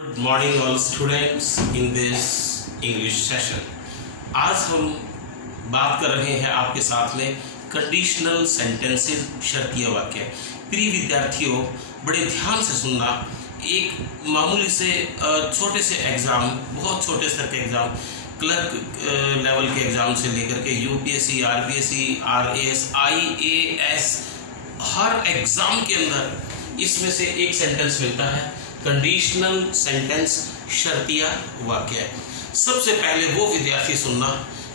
Good morning all students in this English session। आज हम बात कर रहे हैं आपके साथ में कंडीशनल सेंटेंसेस शर्तीय वाक्य। प्रिय विद्यार्थियों, बड़े ध्यान से सुनना। एक मामूली से छोटे से एग्जाम, बहुत छोटे स्तर के एग्जाम, क्लर्क लेवल के एग्जाम से लेकर के यूपीएससी, आरपीएससी, आरएएस, आईएएस, हर एग्जाम के अंदर इसमें से एक सेंटेंस मिलता है, कंडीशनल सेंटेंस शर्तिया वाक्य। सबसे पहले वो विद्यार्थी सुनना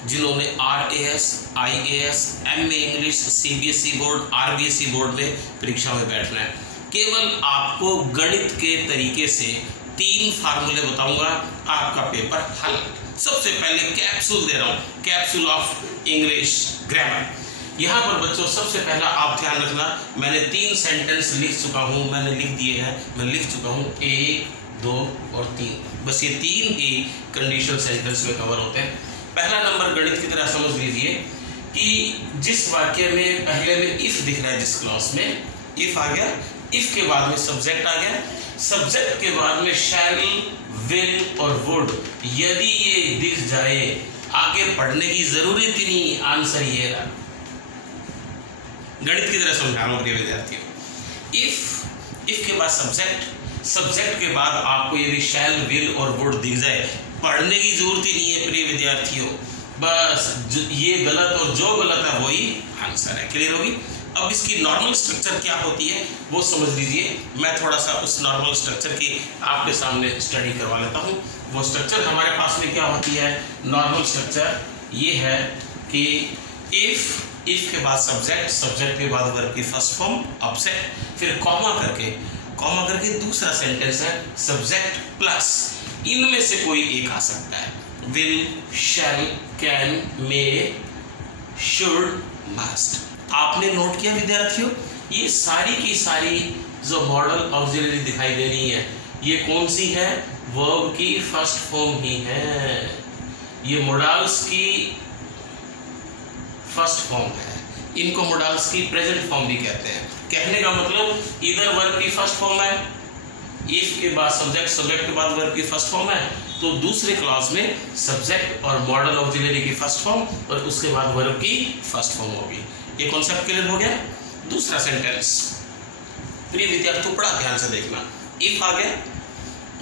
जिन्होंने RAS, IAS, MA English, CBSE board, RBSE board में परीक्षा में बैठना है। केवल आपको गणित के तरीके से 3 फार्मूले बताऊंगा, आपका पेपर हल। सबसे पहले कैप्सूल दे रहा हूं, कैप्सूल ऑफ इंग्लिश ग्रामर। यहाँ पर बच्चों सबसे पहला आप ध्यान रखना, मैंने 3 सेंटेंस लिख चुका हूँ, मैंने लिख दिए हैं, मैं लिख चुका हूँ 1, 2 और 3। बस ये 3 ही कंडीशनल सेंटेंस में कवर होते हैं। पहला नंबर गणित की तरह समझ लीजिए कि जिस वाक्य में पहले में इफ दिख रहा है, जिस क्लॉज में इफ आ गया, इफ के बाद में सब्जेक्ट आ गया, सब्जेक्ट के बाद में शैल, विल और वुड, यदि ये दिख जाए आगे पढ़ने की जरूरत ही नहीं। आंसर ये रहा, गणित की तरह समझा रहा हूं प्रिय विद्यार्थियों। इफ के बाद सब्जेक्ट, सब्जेक्ट के बाद आपको यदि शैल, विल और वुड दिख जाए, पढ़ने की जरूरत ही नहीं है प्रिय विद्यार्थियों। बस ये गलत और जो गलत है वही आंसर है। क्लियर होगी? अब इसकी नॉर्मल स्ट्रक्चर क्या होती है वो समझ लीजिए। मैं थोड़ा सा उस नॉर्मल स्ट्रक्चर की आपके सामने स्टडी करवा लेता हूँ। वो स्ट्रक्चर हमारे पास में क्या होती है, नॉर्मल स्ट्रक्चर ये है कि इफ के बाद सब्जेक्ट, सब्जेक्ट के बाद वर्ब की फर्स्ट फॉर्म ऑब्जेक्ट, फिर कॉमा करके दूसरा सेंटेंस है सब्जेक्ट प्लस इनमें से कोई एक आ सकता है, will, shall, can, may, should, must. आपने नोट किया विद्यार्थियों, ये सारी की सारी जो मॉडल ऑक्सिलरी दिखाई दे रही है, ये कौन सी है, वर्ब की फर्स्ट फॉर्म ही है। ये मोडाल्स की फर्स्ट फॉर्म है, इनको मोडाल्स की प्रेजेंट फॉर्म भी कहते हैं। कहने का मतलब इधर वर्ब की फर्स्ट फॉर्म है, इफ के बाद सब्जेक्ट, सब्जेक्ट के बाद वर्ब की फर्स्ट फॉर्म है, तो दूसरे क्लास में सब्जेक्ट और मॉडल ऑक्सिलरी की फर्स्ट फॉर्म और उसके बाद वर्ब की फर्स्ट फॉर्म होगी। ये कॉन्सेप्ट क्लियर हो गया? दूसरा सेंटेंस प्रिय विद्यार्थियों बड़ा ध्यान से देखना। इफ आ गया,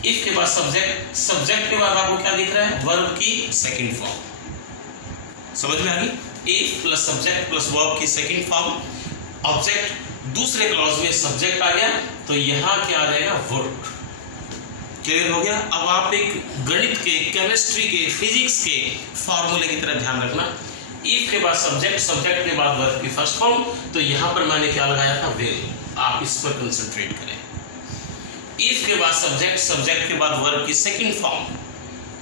इफ के बाद सब्जेक्ट, सब्जेक्ट के बाद आपको क्या दिख रहा है, वर्ब की सेकंड फॉर्म। समझ में आ गई? If plus subject plus verb की सेकंड फॉर्म, ऑब्जेक्ट, दूसरे क्लॉज में सब्जेक्ट आ गया, तो यहां क्या आ जाएगा, वुड। क्लियर हो गया? अब आप एक गणित के, केमिस्ट्री के, फिजिक्स के फॉर्मूले की तरह ध्यान रखना। इफ के बाद सब्जेक्ट, सब्जेक्ट के बाद वर्ब की फर्स्ट फॉर्म, तो यहां पर मैंने क्या लगाया था, विल। आप इस पर कंसंट्रेट करें। इफ के बाद सब्जेक्ट, सब्जेक्ट के बाद वर्ब की सेकंड फॉर्म,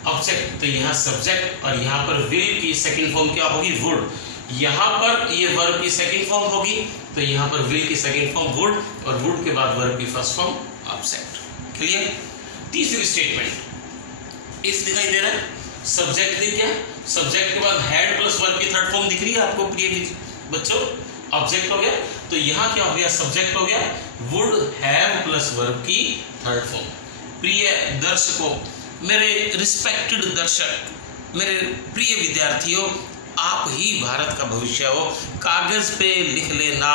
ऑब्जेक्ट, तो यहाँ सब्जेक्ट और यहाँ पर विल की सेकंड फॉर्म क्या होगी, वुड। यहाँ पर ये वर्ब की सेकंड फॉर्म होगी, तो यहाँ पर विल की सेकंड फॉर्म वुड, और वुड के बाद वर्ब की फर्स्ट फॉर्म ऑब्जेक्ट। क्लियर? तीसरी स्टेटमेंट, इफ दिखाई दे रहा है, सब्जेक्ट दिख गया, सब्जेक्ट के बाद हैड प्लस वर्ब की थर्ड फॉर्म दिख रही है आपको प्रिय बच्चों, ऑब्जेक्ट हो गया, तो यहाँ क्या हो गया, सब्जेक्ट हो गया, वुड हैव प्लस वर्ब की थर्ड फॉर्म। प्रिय दर्शकों, मेरे रिस्पेक्टेड दर्शक, मेरे प्रिय विद्यार्थियों, आप ही भारत का भविष्य हो। कागज पे लिख लेना।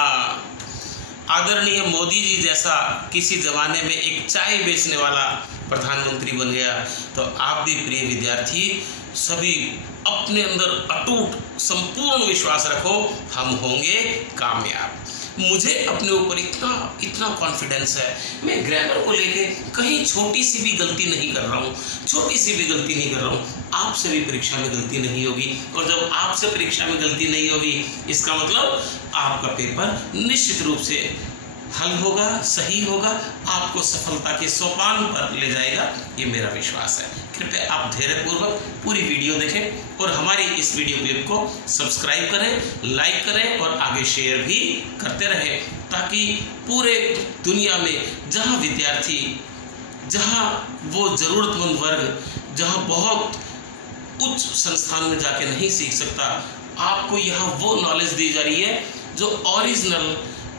आदरणीय मोदी जी जैसा किसी जमाने में एक चाय बेचने वाला प्रधानमंत्री बन गया, तो आप भी प्रिय विद्यार्थी सभी अपने अंदर अटूट संपूर्ण विश्वास रखो, हम होंगे कामयाब। मुझे अपने ऊपर इतना कॉन्फिडेंस है, मैं ग्रामर को लेके कहीं छोटी सी भी गलती नहीं कर रहा हूँ, छोटी सी भी गलती नहीं कर रहा हूँ। आपसे भी परीक्षा में गलती नहीं होगी, और जब आपसे परीक्षा में गलती नहीं होगी, इसका मतलब आपका पेपर निश्चित रूप से हल होगा, सही होगा, आपको सफलता के सोपान पर ले जाएगा, ये मेरा विश्वास है। कृपया आप धैर्यपूर्वक पूरी वीडियो देखें और हमारी इस वीडियो क्लिप को सब्सक्राइब करें, लाइक करें और आगे शेयर भी करते रहें, ताकि पूरे दुनिया में जहां विद्यार्थी, जहां वो ज़रूरतमंद वर्ग, जहां बहुत उच्च संस्थान में जाके नहीं सीख सकता, आपको यहाँ वो नॉलेज दी जा रही है जो ओरिजिनल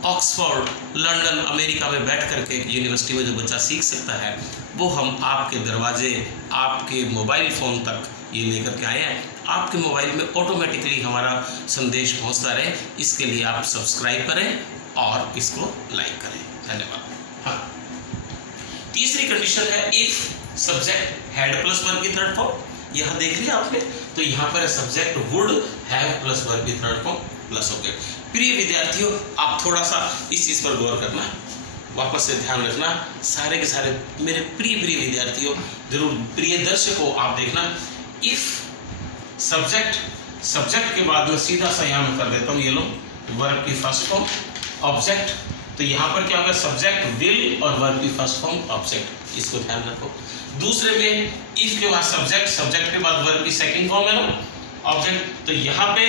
ऑक्सफोर्ड, लंदन, अमेरिका में बैठ करके यूनिवर्सिटी में जो बच्चा सीख सकता है, वो हम आपके दरवाजे, आपके मोबाइल फ़ोन तक ये लेकर के आए हैं। आपके मोबाइल में ऑटोमेटिकली हमारा संदेश पहुंचता रहे, इसके लिए आप सब्सक्राइब करें और इसको लाइक करें। धन्यवाद। हाँ, तीसरी कंडीशन है if subject had plus verb की थर्ड फॉर्म। यहाँ देख लिया आपने, तो यहाँ पर subject would have plus verb की थर्ड फॉर्म प्लस ऑब्जेक्ट। प्रिय विद्यार्थियों, आप थोड़ा सा इस चीज पर गौर करना, वापस से ध्यान रखना। सारे के सारे मेरे प्रिय विद्यार्थियों, जरूर प्रिय दर्शकों, आप देखना। इफ सब्जेक्ट के बाद में सीधा सा यहाँ मैं कर देता हूँ, ये लो वर्ब की फर्स्ट फॉर्म ऑब्जेक्ट, तो यहाँ पर क्या होगा, सब्जेक्ट विल और वर्ब की फर्स्ट फॉर्म ऑब्जेक्ट, इसको ध्यान रखो। दूसरे में इफ के बाद सब्जेक्ट के बाद वर्ब की सेकंड फॉर्म है ना ऑब्जेक्ट, तो यहाँ पे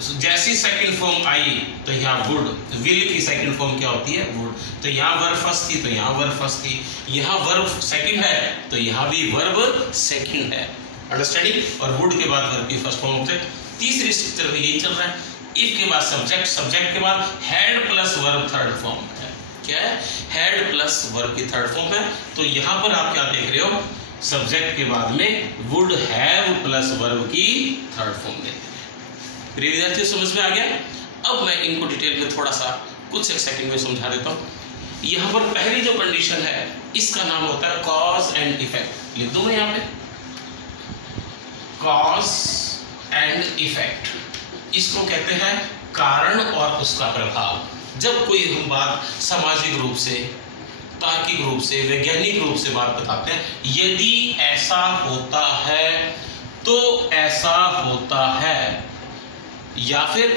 जैसी सेकंड फॉर्म आई तो यहाँ वुड, विल की सेकंड फॉर्म क्या होती है, वुड, तो यहाँ वर्ब फर्स्ट थी तो यहाँ वर्ब फर्स्ट थी, यहाँ वर्ब सेकंड है तो यहाँ भी वर्ब सेकंड है, अंडरस्टैंडिंग। और वुड के बाद वर्ब की फर्स्ट फॉर्म ऑब्जेक्ट। तीसरी स्ट्रक्चर में यही चल रहा है, इफ के बाद सब्जेक्ट के बाद had plus verb third form है। क्या है, हैड प्लस वर्ब की थर्ड फॉर्म है। तो यहाँ पर आप क्या देख रहे हो, सब्जेक्ट के बाद में वुड हैव प्लस वर्ब की थर्ड फॉर्म देख रहे हैं। प्रिय विद्यार्थियों, समझ में आ गया? अब मैं इनको डिटेल में थोड़ा सा कुछ एक सेकंड में समझा देता हूँ। यहाँ पर पहली जो कंडीशन है, इसका नाम होता है कॉज एंड इफेक्ट। लिख दूं मैं यहाँ पे, कॉज एंड इफेक्ट। इसको कहते हैं कारण और उसका प्रभाव। जब कोई हम बात सामाजिक रूप से, तार्किक रूप से, वैज्ञानिक रूप से बात बताते हैं, यदि ऐसा होता है तो ऐसा होता है, या फिर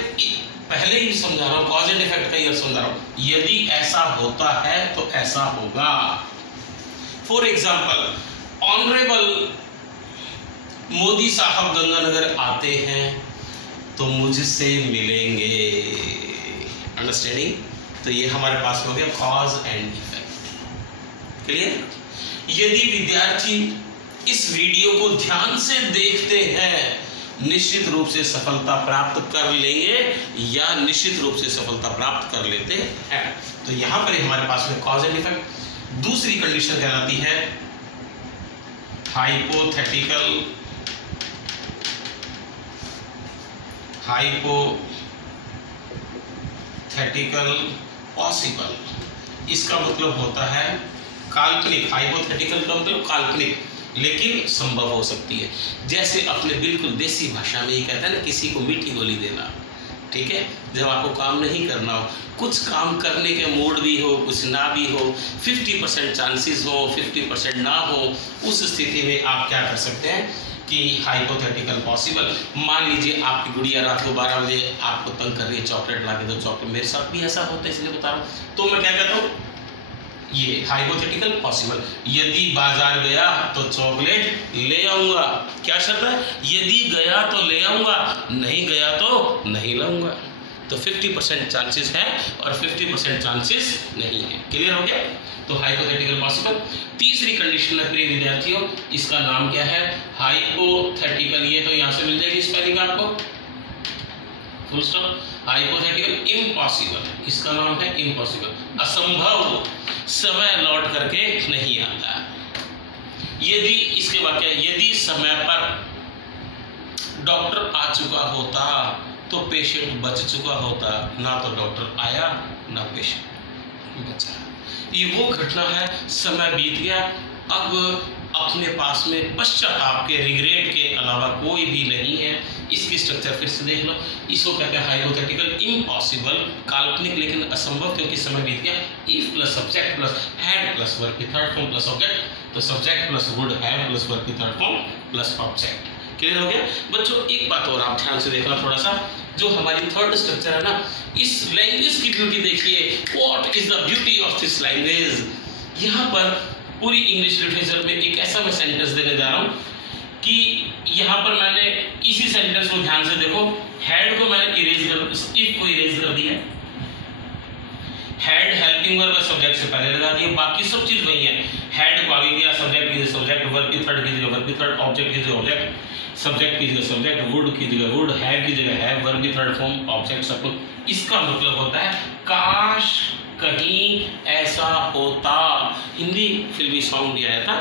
पहले ही समझा रहा हूं, कॉज एंड इफेक्ट का ही समझा रहा हूं, यदि ऐसा होता है तो ऐसा होगा। फॉर एग्जाम्पल, ऑनरेबल मोदी साहब गंगानगर आते हैं तो मुझसे मिलेंगे, अंडरस्टैंडिंग। तो ये हमारे पास हो गया कॉज एंड इफेक्ट, क्लियर। यदि विद्यार्थी इस वीडियो को ध्यान से देखते हैं, निश्चित रूप से सफलता प्राप्त कर लेंगे या निश्चित रूप से सफलता प्राप्त कर लेते हैं। तो यहां पर हमारे पास में कॉज एंड इफेक्ट। दूसरी कंडीशन कहलाती है हाइपोथेटिकल पॉसिबल। इसका मतलब होता है काल्पनिक, हाइपोथेटिकल का मतलब काल्पनिक, लेकिन संभव हो सकती है। जैसे अपने बिल्कुल देसी भाषा में ये कहते हैं ना, किसी को मीठी गोली देना, ठीक है। जब आपको काम नहीं करना हो, कुछ काम करने के मूड भी हो, कुछ ना भी हो, 50% चांसेस हो, 50% ना हो, उस स्थिति में आप क्या कर सकते हैं कि हाइपोथेटिकल पॉसिबल। मान लीजिए आपकी गुड़िया रात को 12 बजे आपको तंग कर रही है, चॉकलेट ला के दो चॉकलेट। मेरे साथ भी ऐसा होता है, इसलिए बता रहा हूँ। तो मैं क्या कहता हूँ, ये हाइपोथेटिकल पॉसिबल। यदि बाजार गया तो चॉकलेट ले आऊंगा। क्या शर्त है, यदि गया तो ले आऊंगा, नहीं गया तो नहीं लाऊंगा। तो 50% चांसेस है और 50% चांसेस नहीं है। क्लियर हो गया? तो हाइपोथेटिकल पॉसिबल। तीसरी कंडीशन है प्रिय विद्यार्थियों, इसका नाम क्या है, हाइपोथेटिकल। ये तो यहां से मिल जाएगी स्पेलिंग आपको, फुल स्टॉप। हाइपोथेटिकल इम्पॉसिबल, इसका नाम है इम्पॉसिबल, असंभव, समय लौट करके नहीं आता। यदि इसके बाद क्या, यदि समय पर डॉक्टर आ चुका होता तो पेशेंट बच चुका होता, ना तो डॉक्टर आया ना पेशेंट बचा। ये वो घटना है, समय बीत गया, अब अपने पास में पश्चाताप के, रिग्रेट के अलावा कोई भी नहीं है। इसकी स्ट्रक्चर फिर से देख लो, इसको कहते हैं हाइपोथेटिकल इम्पॉसिबल, काल्पनिक लेकिन असंभव, क्योंकि समय बीत गया। If plus subject plus had plus verb की थर्ड फॉर्म प्लस ऑब्जेक्ट, तो subject plus would have plus verb की third form plus object. Clear हो गया बच्चों? एक बात और आप ध्यान से देखना थोड़ा सा, जो हमारी थर्ड स्ट्रक्चर है ना, इस लैंग्वेज की ब्यूटी देखिए। What is the beauty of this language? यहाँ पर पूरी इंग्लिश लिटरेचर में एक ऐसा मैं सेंटेंस देने जा रहा हूँ कि यहाँ पर मैंने इसी सेंटेंस को ध्यान से देखो, हैड को मैंने इरेज कर, इफ को इरेज कर दिया, हैड हेल्पिंग वर्ब सब्जेक्ट से पहले लगा दिया, बाकी सब चीज वही है। हैड को आगे किया, सब्जेक्ट वर्ब की की थर्ड की जगह वर्ब की थर्ड, ऑब्जेक्ट की जगह ऑब्जेक्ट, सब्जेक्ट की जगह सब्जेक्ट, वुड की जगह वुड, हैव की जगह हैव, वर्ब की थर्ड फॉर्म ऑब्जेक्ट सब। इसका मतलब होता है काश कहीं ऐसा होता। हिंदी फिल्मी सॉन्ग भी आया था,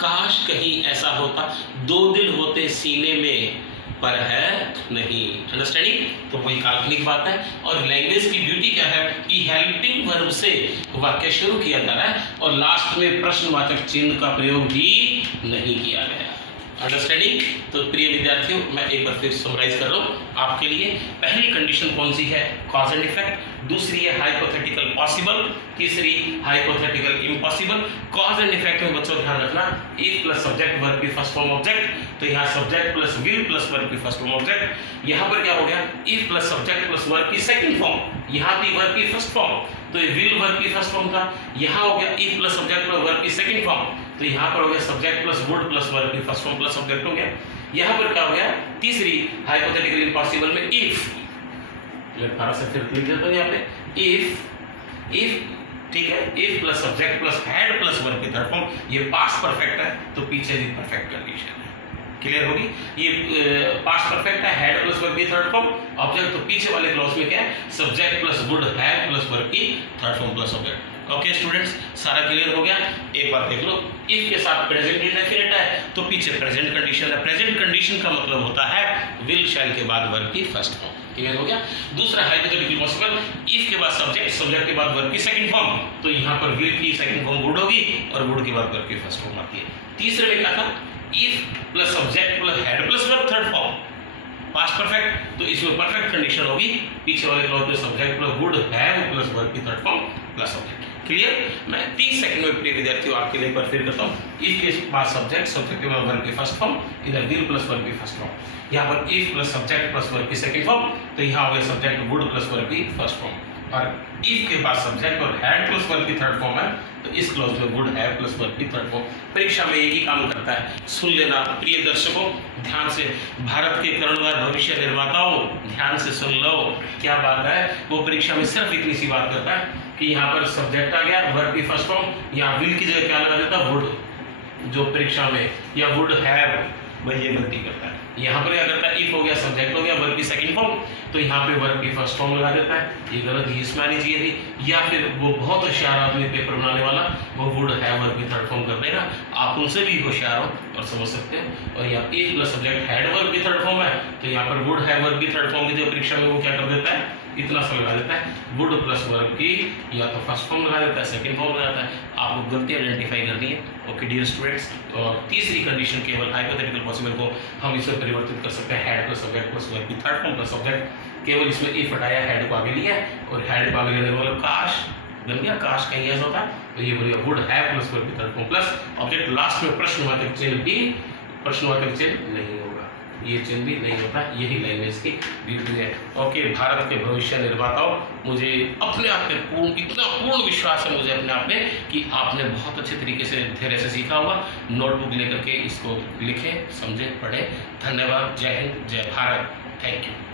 काश कहीं ऐसा होता, दो दिल होते सीने में पर है नहीं। अंडरस्टैंडिंग? तो वही काल्पनिक बात है। और लैंग्वेज की ब्यूटी क्या है कि हेल्पिंग वर्ब से वाक्य शुरू किया जा रहा है और लास्ट में प्रश्नवाचक चिन्ह का प्रयोग भी नहीं किया गया। अंडरस्टैंडिंग? तो प्रिय विद्यार्थियों, मैं एक बार फिर समराइज कर रहा हूँ आपके लिए। पहली कंडीशन कौन सी है? Cause and effect. दूसरी है हाइपोथेटिकल पॉसिबल। तीसरी hypothetical impossible. Cause and effect में बच्चों ध्यान रखना, इफ प्लस सब्जेक्ट वर्ब की फर्स्ट फॉर्म ऑब्जेक्ट, तो यहाँ subject plus will plus verb की फर्स्ट फॉर्म ऑब्जेक्ट। यहाँ पर क्या हो गया? If plus subject plus verb की सेकंड फॉर्म, यहाँ थी वर्ब की फर्स्ट फॉर्म, तो ये विल वर्ब की फर्स्ट फॉर्म था। यहाँ हो गया if plus subject plus verb की सेकंड फॉर्म, तो यहाँ पर हो गया subject plus would plus verb की फर्स्ट फॉर्म प्लस ऑब्जेक्ट हो गया। यहाँ पर क्या हो गया? तीसरी हाइपोथेटिकल इम्पॉसिबल में इफ, मैं दोबारा से फिर लिख देता हूँ यहाँ पे, इफ ठीक है, if plus subject plus had plus verb की थर्ड फॉर्म, ये पास्ट परफेक्ट है तो पीछे भी परफेक्ट कंडीशन है। क्लियर होगी? ये पास्ट परफेक्ट है, हैड प्लस वर्ब की थर्ड फॉर्म ऑब्जेक्ट, तो पीछे वाले क्लॉज में क्या है? Subject plus would have plus verb की third form plus object. Okay students, सारा क्लियर हो गया? एक बार देख लो, इफ के साथ प्रेजेंट इंडेफिनिट है तो पीछे प्रेजेंट कंडीशन है। प्रेजेंट कंडीशन का मतलब होता है विल शैल के बाद वर्ब की फर्स्ट फॉर्म। क्लियर हो गया? दूसरा हाइपोथेटिकल पॉसिबल, इफ के बाद सब्जेक्ट, सब्जेक्ट के बाद वर्ब की सेकंड फॉर्म, तो यहाँ पर विल की सेकंड फॉर्म वुड होगी और वुड के बाद वर्ब की फर्स्ट फॉर्म आती है। तीसरे में क्या था? If plus subject plus had plus verb third form, past perfect, तो इसमें परफेक्ट कंडीशन होगी, पीछे वाले क्लॉज में subject plus would have plus verb की third form plus object. Clear? मैं 30 सेकंड में प्रिय विद्यार्थियों आपके लिए एक बार फिर करता हूँ। इफ के बाद सब्जेक्ट, सब्जेक्ट के बाद वर्ब की फर्स्ट फॉर्म, इधर विल प्लस वर्ब की फर्स्ट फॉर्म, यहाँ पर if plus subject plus verb की सेकंड फॉर्म, तो यहाँ हो गया सब्जेक्ट वुड प्लस वर्ब की फर्स्ट फॉर्म, और इफ के बाद सब्जेक्ट और हैड प्लस वर्ब की थर्ड फॉर्म है तो इस क्लॉज में वुड हैव प्लस वर्ब की थर्ड फॉर्म। परीक्षा में एक ही काम करता है, सुन लेना प्रिय दर्शकों ध्यान से, भारत के कर्णधार भविष्य निर्माताओं ध्यान से सुन लो क्या बात है। वो परीक्षा में सिर्फ इतनी सी बात करता है कि यहाँ पर सब्जेक्ट आ गया वर्ब की फर्स्ट फॉर्म, यहाँ विल की जगह क्या लगा देता? वुड, जो परीक्षा में, या वुड हैव, वही ये गलती करता है। यहाँ पर क्या करता है? इफ हो गया सब्जेक्ट हो गया वर्ब की सेकंड फॉर्म, तो यहाँ पे वर्ब की फर्स्ट फॉर्म लगा देता है। ये गलत, ये इसमें आनी चाहिए थी। या फिर वो बहुत होशियार आदमी पेपर बनाने वाला, वो वुड हैव वर्ब की थर्ड फॉर्म कर देगा। आप उनसे भी होशियार हो और समझ सकते हो। और यहाँ if plus subject had verb की थर्ड फॉर्म है, तो यहाँ पर वुड हैव वर्ब की थर्ड फॉर्म की जो परीक्षा में वो क्या कर देता है? इतना सा लगा देता है, वुड प्लस वर्ब की या तो फर्स्ट फॉर्म लगा देता है, सेकंड फॉर्म लगा देता है। आपको गलती आइडेंटिफाई करनी है। ओके डियर स्टूडेंट्स, और तीसरी कंडीशन केवल हाइपोथेटिकल पॉसिबल को हम इसमें परिवर्तित कर सकते हैं, had plus subject plus verb की थर्ड फॉर्म प्लस ऑब्जेक्ट। केवल इसमें इफ हटाया, हैड को आगे लिया और हैड को आगे लेने मतलब काश बन गया, काश कहीं ऐसा होता है तो ये बोलिए वुड हैव प्लस वर्ब की third form plus object. Last में प्रश्नवाचक चिन्ह भी, प्रश्नवाचक चिन्ह नहीं होगा, ये चिन्ह भी नहीं होता। यही लैंग्वेज की ब्यूटी है। ओके, भारत के भविष्य निर्माताओं, मुझे अपने आप में पूर्ण विश्वास है मुझे अपने आप में कि आपने बहुत अच्छे तरीके से धैर्य से सीखा होगा। नोटबुक लेकर के इसको लिखें, समझें, पढ़ें। धन्यवाद। जय हिंद, जय भारत। Thank you.